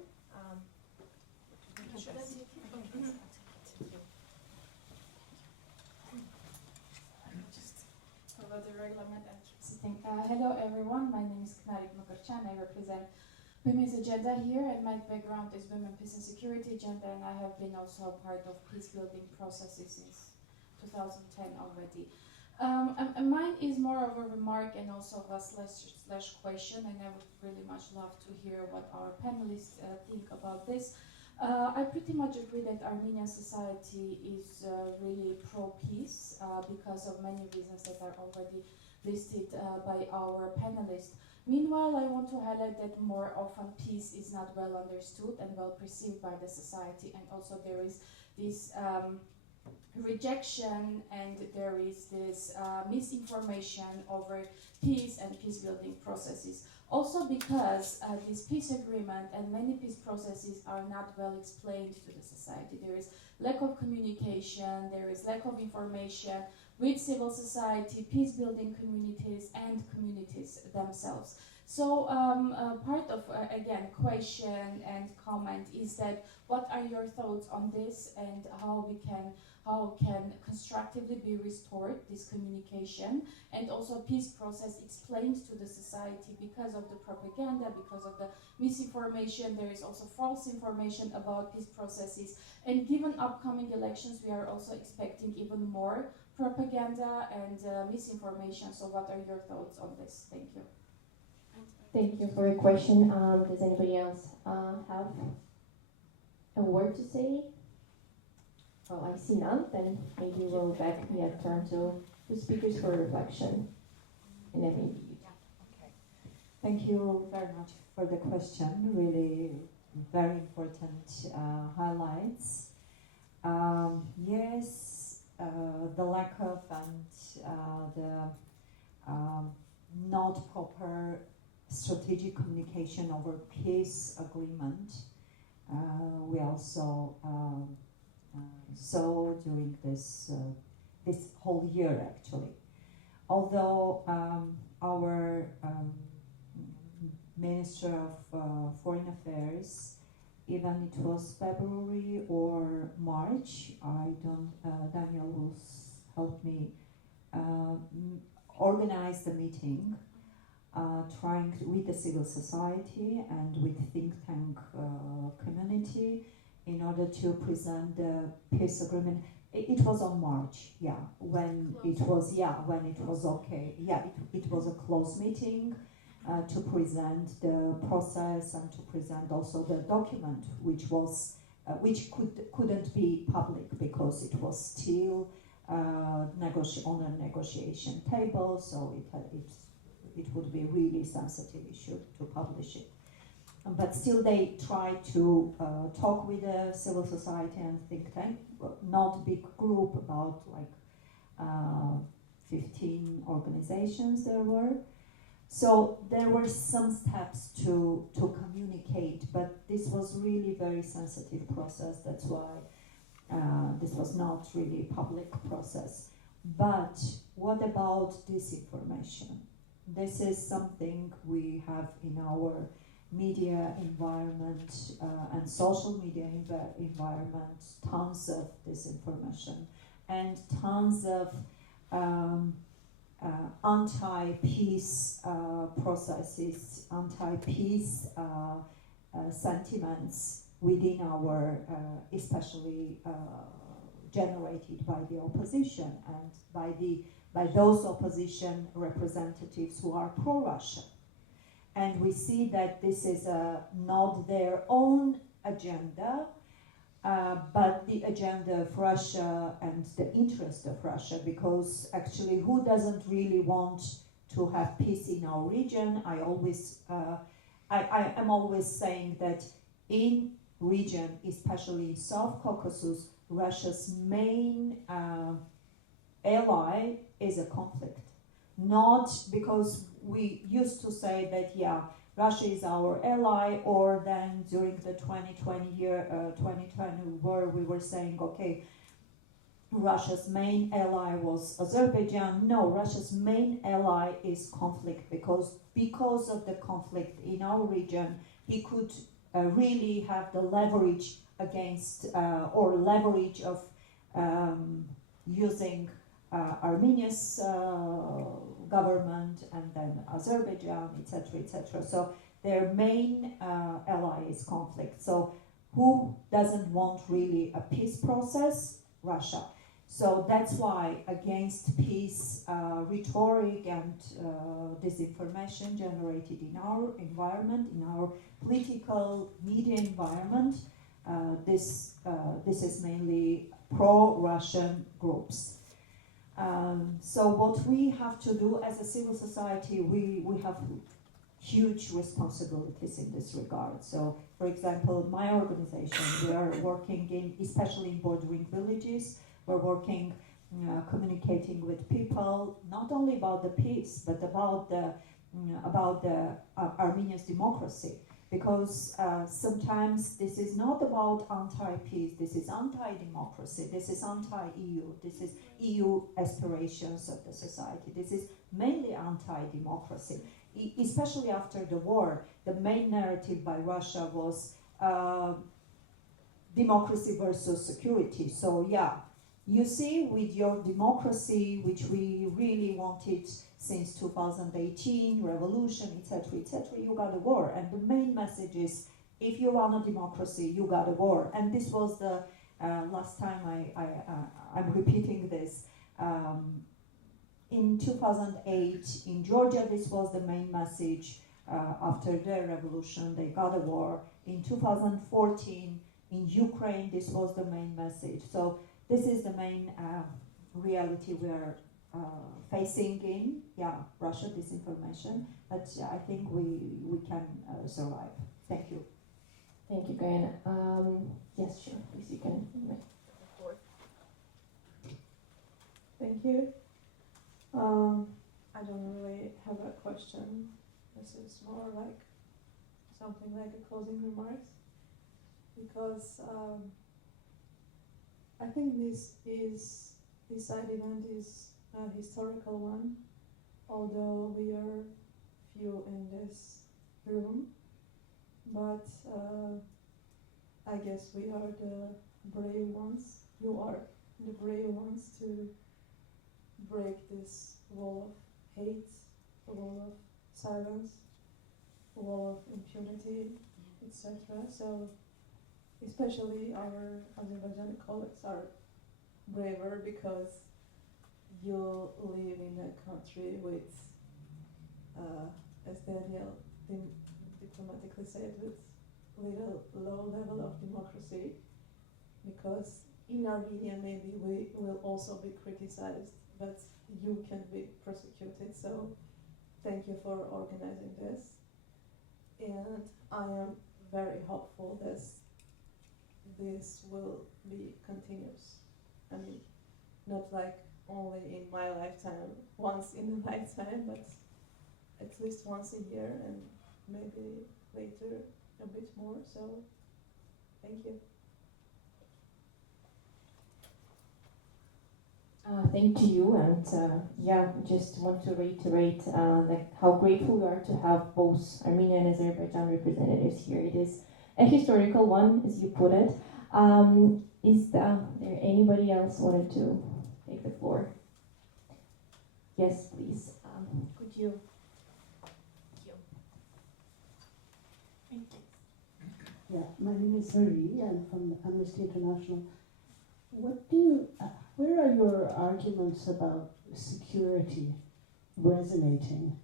Hello everyone, my name is Knarik Mukarchan. I represent Women's Agenda here, and my background is Women, Peace and Security Agenda, and I have been also a part of peace building processes since 2010 already. Mine is more of a remark and also a slash question, and I would really much love to hear what our panelists think about this. I pretty much agree that Armenian society is really pro-peace because of many reasons that are already listed by our panelists. Meanwhile, I want to highlight that more often peace is not well understood and well perceived by the society, and also there is this rejection and there is this misinformation over peace and peace building processes. Also because this peace agreement and many peace processes are not well explained to the society. There is lack of communication, there is lack of information with civil society, peace building communities and communities themselves. So part of, again, question and comment is that what are your thoughts on this and how can constructively be restored this communication and also peace process explained to the society because of the propaganda, because of the misinformation. There is also false information about peace processes, and given upcoming elections we are also expecting even more propaganda and misinformation. So what are your thoughts on this? Thank you. Thank you for your question. Does anybody else have a word to say? Well, I see none, then maybe we'll turn to the speakers for reflection. And Emin. Thank you very much for the question. Really very important highlights. Yes, the lack of and the not proper strategic communication over peace agreement. We also saw during this whole year, actually. Although our Minister of Foreign Affairs, even it was February or March, Daniel will help me organize the meeting, trying with the civil society and with think tank community in order to present the peace agreement. It was on March, when it was okay. It was a closed meeting to present the process and to present also the document, which was couldn't be public because it was still on a negotiation table. So it would be really sensitive issue to publish it. But still they try to talk with the civil society and think tank, not big group, about 15 organizations there were. So there were some steps to communicate, but this was really very sensitive process. That's why this was not really public process. But what about disinformation? This is something we have in our media environment and social media environment, tons of disinformation and tons of anti-peace processes, anti-peace sentiments within our, especially generated by the opposition and by those opposition representatives who are pro-Russian. And we see that this is not their own agenda, but the agenda of Russia and the interest of Russia, because actually who doesn't really want to have peace in our region? I am always saying that in region, especially in South Caucasus, Russia's main ally is a conflict. Not because we used to say that, yeah, Russia is our ally, or then during the 2020 war, we were saying, okay, Russia's main ally was Azerbaijan. No, Russia's main ally is conflict, because of the conflict in our region, he could really have the leverage against, or leverage of using Armenia's government and then Azerbaijan, etc., etc. So their main ally is conflict. So who doesn't want really a peace process? Russia. So that's why against peace rhetoric and disinformation generated in our environment, in our political media environment, this is mainly pro-Russian groups. So what we have to do as a civil society, we have huge responsibilities in this regard. So, for example, my organization, we are working especially in bordering villages. We're working, communicating with people, not only about the peace, but about the Armenia's democracy. Because sometimes this is not about anti-peace, this is anti-democracy, this is anti-EU, this is EU aspirations of the society, this is mainly anti-democracy. Especially after the war, the main narrative by Russia was democracy versus security. So yeah, you see, with your democracy, which we really wanted since 2018, revolution, etc., etc., you got a war. And the main message is, if you want a democracy, you got a war. And this was the last time I'm repeating this. In 2008, in Georgia, this was the main message. After their revolution, they got a war. In 2014, in Ukraine, this was the main message. So this is the main reality we are facing in, Russia, disinformation, but I think we can survive. Thank you. Thank you, Gayana. Yes, sure, please, you can. Thank you. I don't really have a question. This is more like something like a closing remarks, because I think this side event is a historical one, although we are few in this room, but I guess we are the brave ones. You are the brave ones to break this wall of hate, the wall of silence, the wall of impunity, etc. So especially our Azerbaijani colleagues are braver, because you live in a country with, as Daniel diplomatically said, with low level of democracy, because in Armenia maybe we will also be criticized, but you can be persecuted. So thank you for organizing this, and I am very hopeful that this will be continuous. I mean, not like only in my lifetime, once in a lifetime, but at least once a year, and maybe later a bit more. So thank you. Thank you, and just want to reiterate how grateful we are to have both Armenia and Azerbaijan representatives here. It is a historical one, as you put it. Is there anybody else wanted to take the floor? Yes, please. Could you? Thank you. Yeah, my name is Marie. I'm from Amnesty International. Where are your arguments about security resonating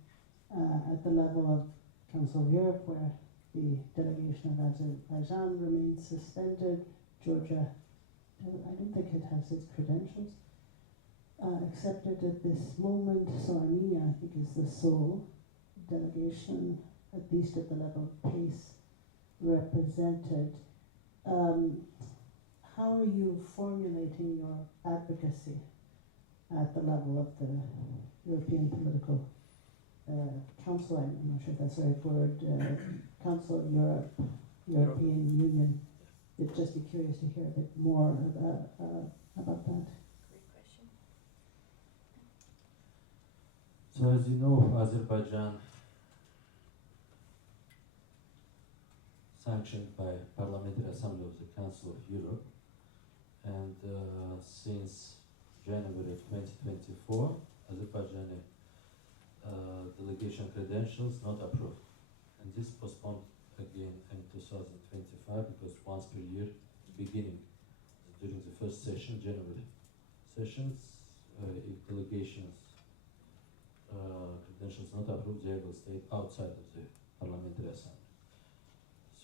at the level of Council of Europe, where the delegation of Azerbaijan remains suspended? Georgia, I don't think it has its credentials accepted at this moment. So Armenia, I think, is the sole delegation, at least at the level of peace, represented. How are you formulating your advocacy at the level of the European Political Council? I'm not sure if that's the right word. Council of Europe, European Union. I'd just be curious to hear a bit more about that. Great question. So as you know, Azerbaijan sanctioned by Parliamentary Assembly of the Council of Europe, and since January 2024, Azerbaijani delegation credentials not approved, and this postponed again in 2025 because once per year, beginning during the first session, January sessions, if delegations credentials not approved, they will stay outside of the Parliamentary Assembly.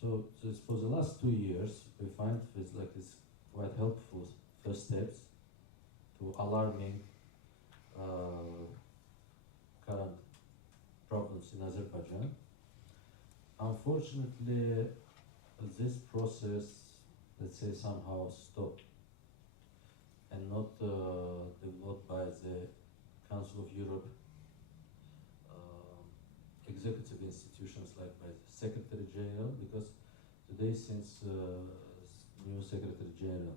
So this, for the last 2 years, we find it's like this quite helpful first steps to alarming current problems in Azerbaijan. Unfortunately, this process, let's say, somehow stopped and not developed by the Council of Europe executive institutions like by the Secretary General, because today, since new Secretary General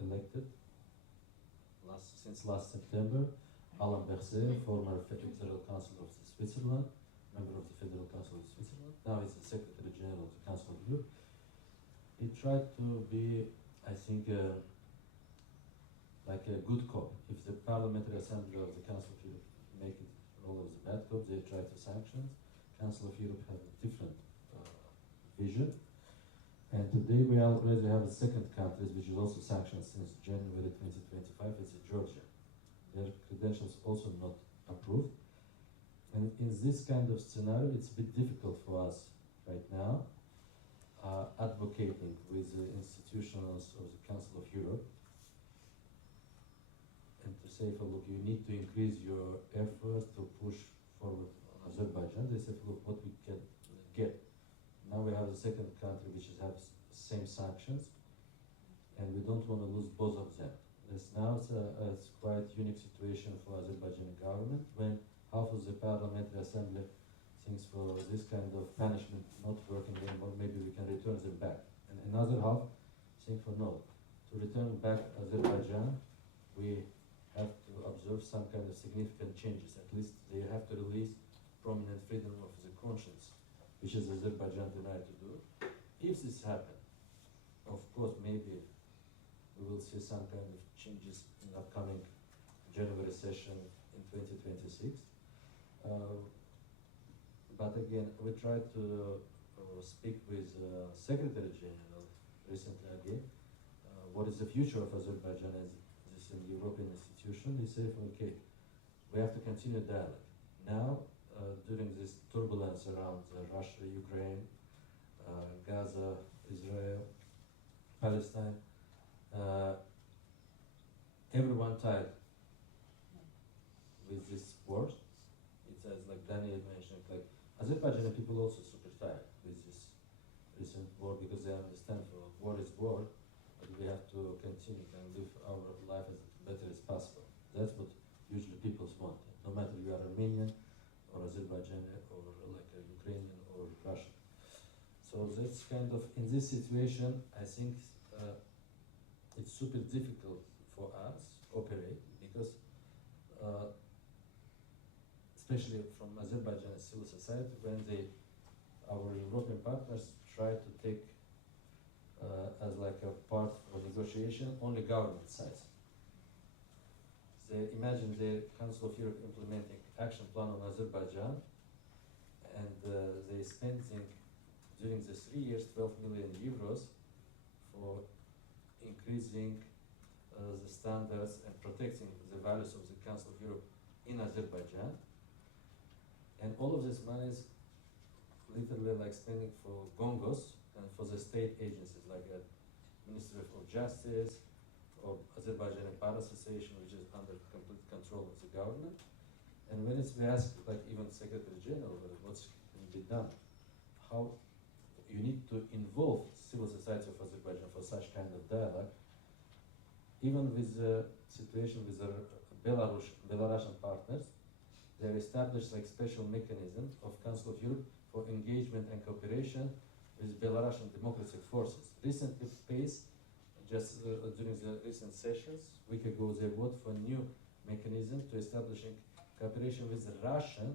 elected since last September, Alain Berset, former Federal Council of Switzerland, member of the Federal Council of Switzerland, now he's the Secretary General of the Council of Europe. He tried to be, I think, like a good cop. If the Parliamentary Assembly of the Council of Europe make it role of the bad cop, they try to sanction. Council of Europe have a different vision. And today we already have a second country which is also sanctioned since January 2025, it's Georgia. Their credentials also not approved. And in this kind of scenario, it's a bit difficult for us right now, advocating with the institutions of the Council of Europe, and to say, look, you need to increase your efforts to push forward Azerbaijan. They said, look, what we can get. Now we have the second country which has same sanctions, and we don't want to lose both of them. Now it's quite unique situation for Azerbaijani government when half of the Parliamentary Assembly thinks for this kind of punishment not working anymore, maybe we can return them back. And another half think for no. To return back Azerbaijan, we have to observe some kind of significant changes. At least they have to release prominent freedom of the conscience, which is Azerbaijan denied to do. If this happens, of course, maybe we will see some kind of changes in the upcoming January session in 2026. But again, we tried to speak with Secretary General recently again. What is the future of Azerbaijan as this in European institution? He said, okay, we have to continue dialogue. Now, during this turbulence around Russia, Ukraine, Gaza, Israel, Palestine, everyone tired with this war. It says, like Daniel mentioned, like Azerbaijani people also super tired with this recent war because they understand war is war, but we have to continue and live our life as better as possible. That's what usually people want, no matter you are Armenian or Azerbaijani or like a Ukrainian or Russian. So that's kind of, in this situation, I think it's super difficult for us to operate because especially from Azerbaijan civil society, when our European partners try to take as like a part of negotiation only government sides. they imagine the Council of Europe implementing action plan on Azerbaijan, and they spending during the 3 years 12 million euros for increasing the standards and protecting the values of the Council of Europe in Azerbaijan. And all of this money is literally like spending for gongos and for the state agencies like the Ministry of Justice or Azerbaijani Bar Association, which is under complete control of the government. And when we ask, like even Secretary General, what can be done, how you need to involve civil society of Azerbaijan for such kind of dialogue, even with the situation with the Belarusian partners, they established like special mechanism of Council of Europe for engagement and cooperation with Belarusian democratic forces. Recently, PACE, just during the recent sessions, a week ago, they voted for a new mechanism to establishing cooperation with the Russian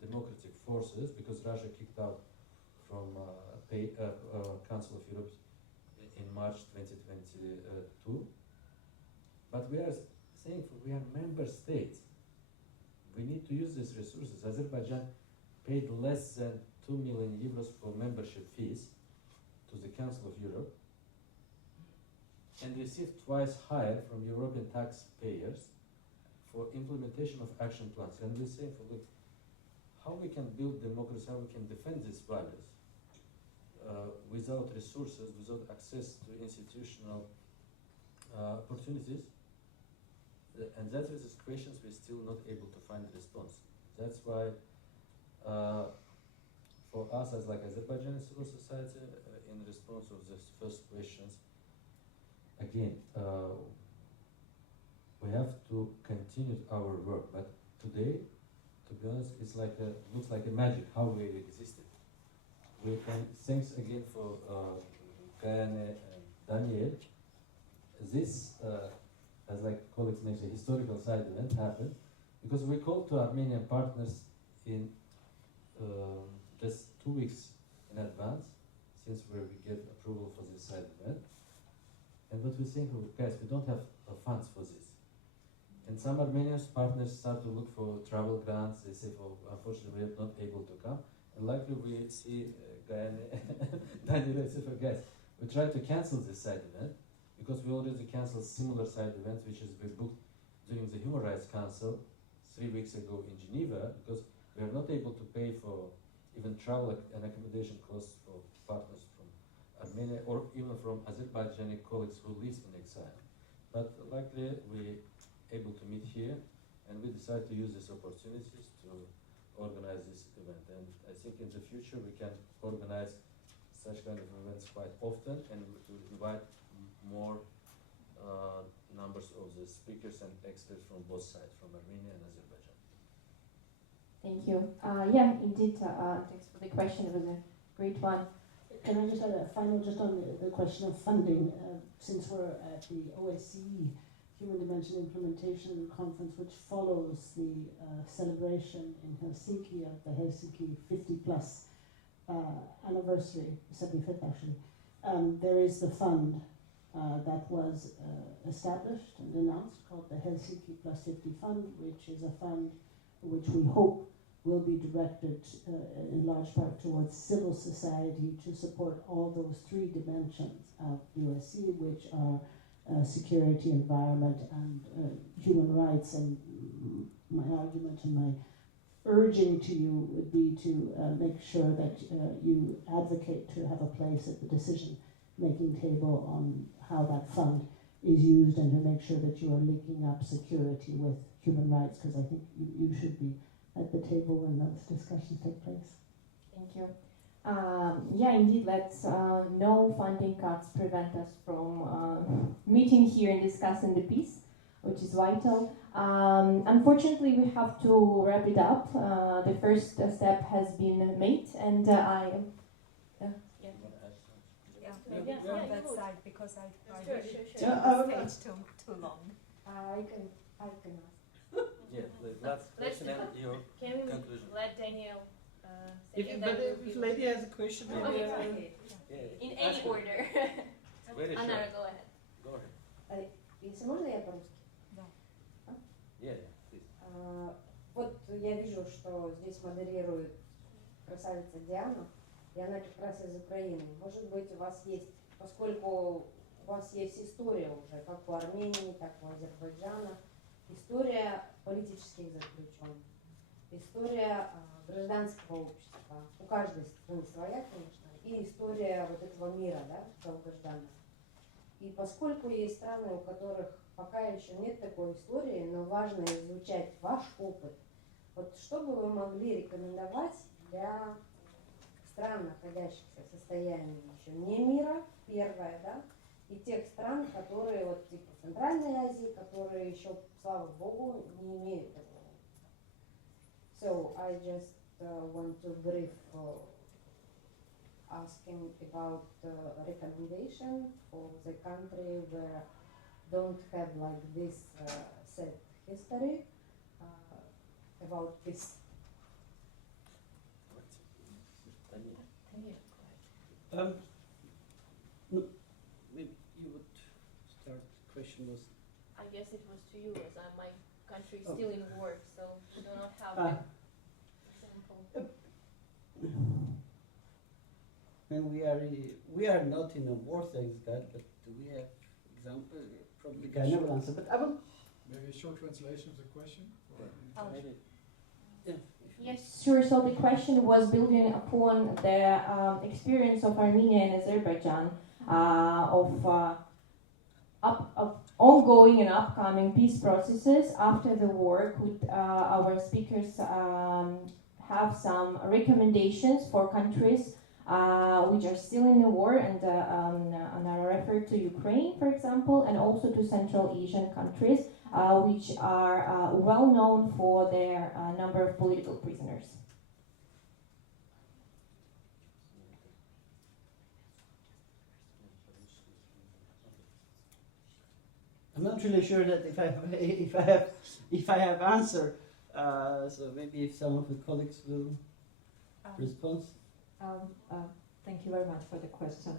democratic forces, because Russia kicked out from Council of Europe in March 2022. But we are saying we are member states. We need to use these resources. Azerbaijan paid less than 2 million euros for membership fees to the Council of Europe and received twice higher from European taxpayers for implementation of action plans. And we say, look, how we can build democracy, how we can defend these values without resources, without access to institutional opportunities. And that is the questions we're still not able to find response. That's why for us as like Azerbaijani civil society, in response of these first questions, again, we have to continue our work. But today, to be honest, it's like looks like a magic how we existed. We can thanks again for Gayane and Daniel. This, as like colleagues mentioned, historical side event happened because we called to Armenian partners in just 2 weeks in advance, since we get approval for this side event. And what we think, guys, we don't have funds for this. And some Armenian partners start to look for travel grants. They say, well, unfortunately, we are not able to come. And likely we see Gayane Daniel say, guys, we tried to cancel this side event because we already canceled similar side event, which has been booked during the Human Rights Council 3 weeks ago in Geneva, because we are not able to pay for even travel and accommodation costs for partners from Armenia or even from Azerbaijani colleagues who live in exile. But likely we able to meet here, and we decide to use these opportunities to organize this event. And I think in the future we can organize such kind of events quite often, and to invite more numbers of the speakers and experts from both sides, from Armenia and Azerbaijan. Thank you. Yeah, indeed, thanks for the question. It was a great one. Can I just add a final, just on the question of funding, since we're at the OSCE Human Dimension Implementation Conference, which follows the celebration in Helsinki of the Helsinki 50+ anniversary, 75th actually. There is the fund that was established and announced called the Helsinki Plus 50 Fund, which is a fund which we hope will be directed in large part towards civil society to support all those 3 dimensions of USC, which are security, environment, and human rights. And my argument and my urging to you would be to make sure that you advocate to have a place at the decision-making table on how that fund is used, and to make sure that you are linking up security with human rights, because I think you should be at the table when those discussions take place. Thank you. Yeah, indeed, let's no funding cuts prevent us from meeting here and discussing the peace, which is vital. Unfortunately, we have to wrap it up. The first step has been made, and Maybe from that side, because I Sure. stayed too long. I can ask. Yeah, the last question and your Can we conclusion. let Daniel say If lady has a question, maybe. Okay. Yeah, In ask any her. order. Very Anna, short. go ahead. Go ahead. Если можно, я по-русски? Да. я вижу, что здесь модерирует красавица Диана, и она как раз из Украины. Может быть, у вас есть, поскольку у вас есть история уже, как у Армении, так и у Азербайджана, история политических заключенных, история гражданского общества, у каждой страны своя, конечно, и история вот этого мира, да, долгожданного. И поскольку есть страны, у которых пока еще нет такой истории, но важно изучать ваш опыт, вот что бы вы могли рекомендовать для стран, находящихся в состоянии еще не мира, первое, да, и тех стран, которые вот типа Центральной Азии, которые еще, слава богу, не имеют такого. So I just want to brief asking about recommendation for the country where don't have like this set history about peace. No, maybe you would start. The question was. I guess it was to you, as my country is Oh. still in war, so we do not have Ah. example. And we are not in a war, thanks God, but do we have example? Probably Ganya will answer, but I will. Maybe a short translation of the question? Maybe. Yeah. Yes, sure. So the question was building upon the experience of Armenia and Azerbaijan of ongoing and upcoming peace processes after the war. Could our speakers have some recommendations for countries which are still in the war, and I refer to Ukraine, for example, and also to Central Asian countries, which are well known for their number of political prisoners. I'm not really sure that if I have answer. So maybe if some of the colleagues will respond. Thank you very much for the question.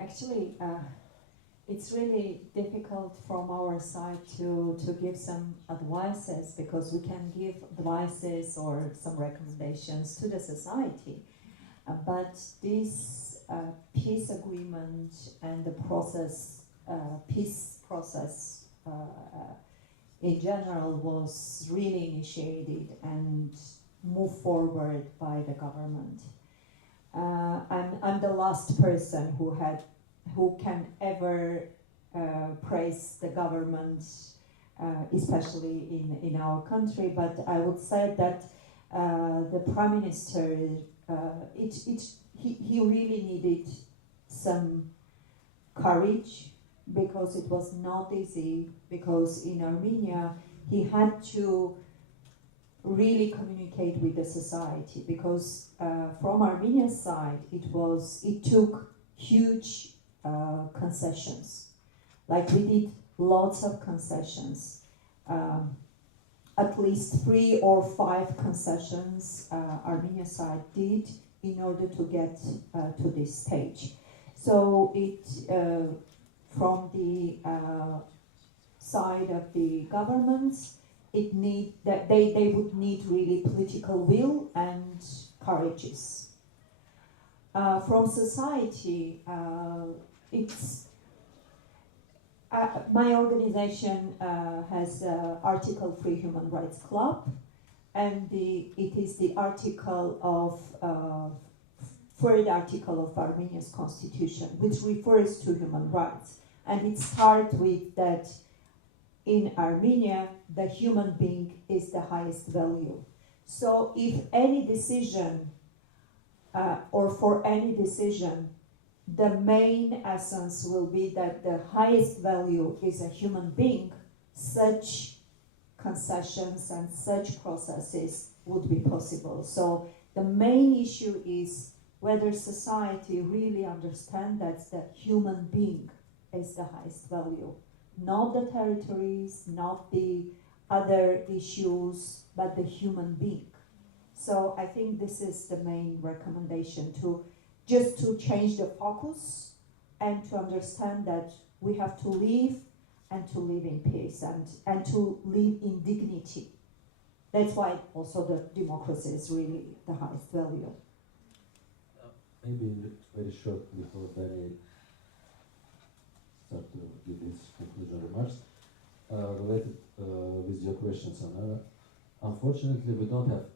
Actually, it's really difficult from our side to give some advices, because we can give advices or some recommendations to the society. But this peace agreement and the process, peace process in general, was really initiated and moved forward by the government. I'm the last person who can ever praise the government, especially in our country. But I would say that the Prime Minister, he really needed some courage, because it was not easy. Because in Armenia, he had to really communicate with the society, because from Armenia's side it took huge concessions. Like, we did lots of concessions, at least 3 or 5 concessions Armenia side did in order to get to this stage. So it from the side of the governments, they would need really political will and courages. From society, my organization has Article 3 Human Rights Club, and it is the article of third article of Armenia's constitution, which refers to human rights, and it starts with that. In Armenia, the human being is the highest value. So if any decision, or for any decision, the main essence will be that the highest value is a human being, such concessions and such processes would be possible. So the main issue is whether society really understands that the human being is the highest value. Not the territories, not the other issues, but the human being. So I think this is the main recommendation, to change the focus and to understand that we have to live, and to live in peace, and to live in dignity. That's why also the democracy is really the highest value. Maybe very short before Danny start to give his conclusion remarks, related with your questions, Anna. Unfortunately, we don't have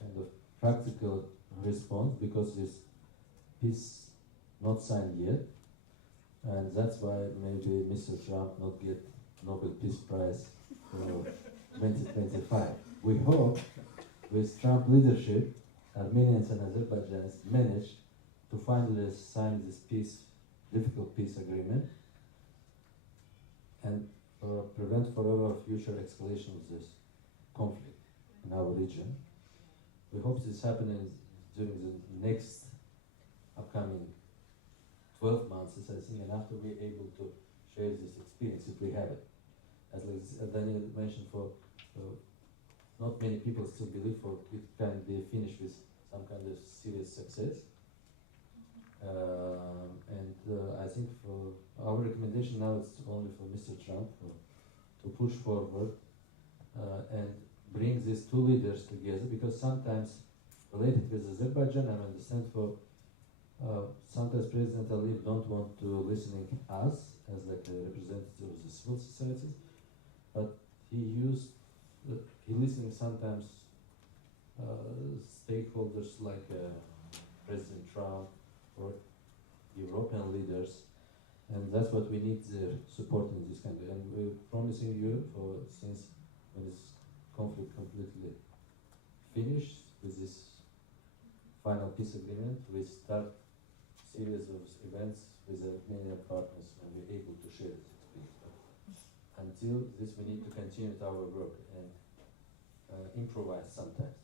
kind of practical response because this peace not signed yet, and that's why maybe Mr. Trump not get Nobel Peace Prize for 2025. We hope with Trump leadership, Armenians and Azerbaijanis managed to finally sign this difficult peace agreement, and prevent forever future escalation of this conflict in our region. We hope this happens during the next upcoming 12 months, I think, and after we're able to share this experience, if we have it. As Daniel mentioned, not many people still believe it can be finished with some kind of serious success. I think for our recommendation now, it's only for Mr. Trump to push forward and bring these two leaders together, because sometimes related with Azerbaijan, I understand sometimes President Aliyev don't want to listening us as like a representative of the civil society, but he listening sometimes stakeholders like President Trump or European leaders, and that's what we need their support in this country. And we're promising you, since when this conflict completely finished with this final peace agreement, we start series of events with the Armenian partners when we're able to share this experience. But until this, we need to continue our work and improvise sometimes.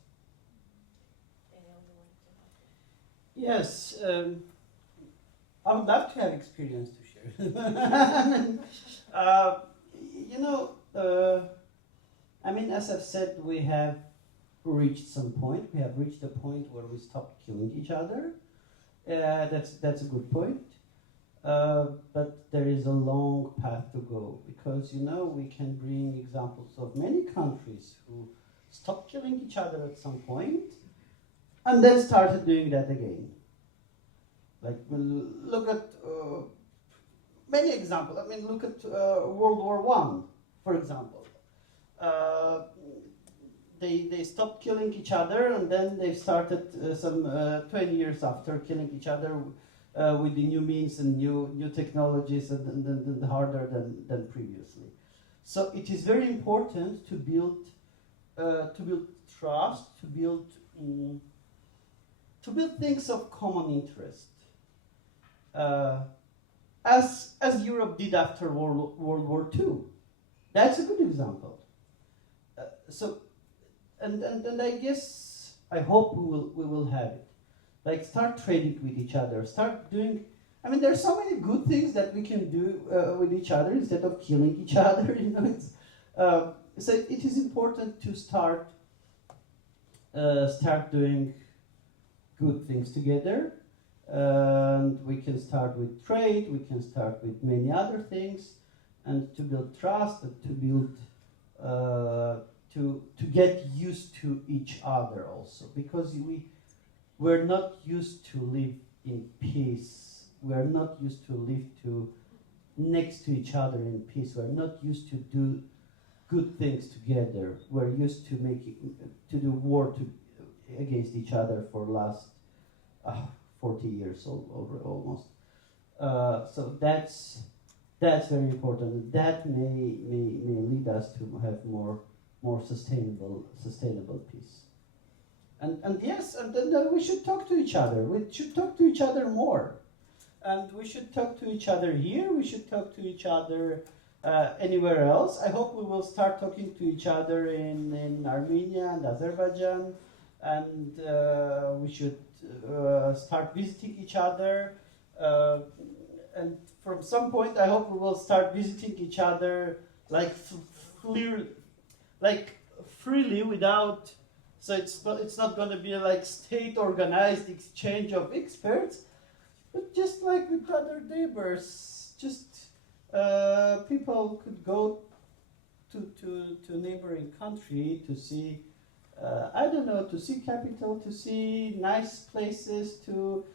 Yes, I would love to have experience to share. As I've said, we have reached some point. We have reached a point where we stopped killing each other. That's a good point. But there is a long path to go, because we can bring examples of many countries who stopped killing each other at some point and then started doing that again. Like, look at many examples. Look at World War I, for example. They stopped killing each other, and then they started some 20 years after killing each other with the new means and new technologies and harder than previously. So it is very important to build trust, to build things of common interest, as Europe did after World War II. That's a good example. And I guess, I hope we will have it. Like, start trading with each other, start doing, there are so many good things that we can do with each other instead of killing each other, So it is important to start doing good things together. And we can start with trade, we can start with many other things, and to build trust, and to build to get used to each other also, because we're not used to live in peace. We're not used to live next to each other in peace. We're not used to do good things together. We're used to do war against each other for last 40 years over almost. So that's very important. That may lead us to have more sustainable peace. And yes, and then we should talk to each other. We should talk to each other more. And we should talk to each other here. We should talk to each other anywhere else. I hope we will start talking to each other in Armenia and Azerbaijan. And we should start visiting each other. And from some point, I hope we will start visiting each other freely, without. So it's not going to be like state-organized exchange of experts, but just like with other neighbors, just people could go to neighboring country to see, I don't know, to see capital, to see nice places, to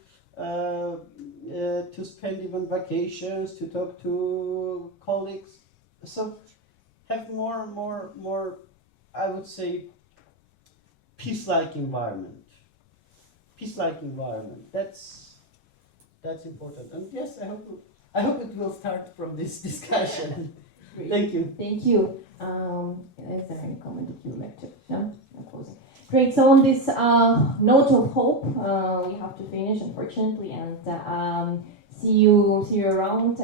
spend even vacations, to talk to colleagues. So have more, I would say, peace-like environment. Peace-like environment. That's important. And yes, I hope it will start from this discussion. Thank you. Thank you. Is there any comment that you would like to? No? No closing. Great. So on this note of hope, we have to finish, unfortunately, and see you around.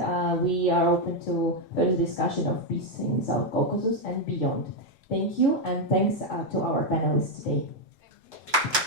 We are open to further discussion of peace in South Caucasus and beyond. Thank you, and thanks to our panelists today. Thank you.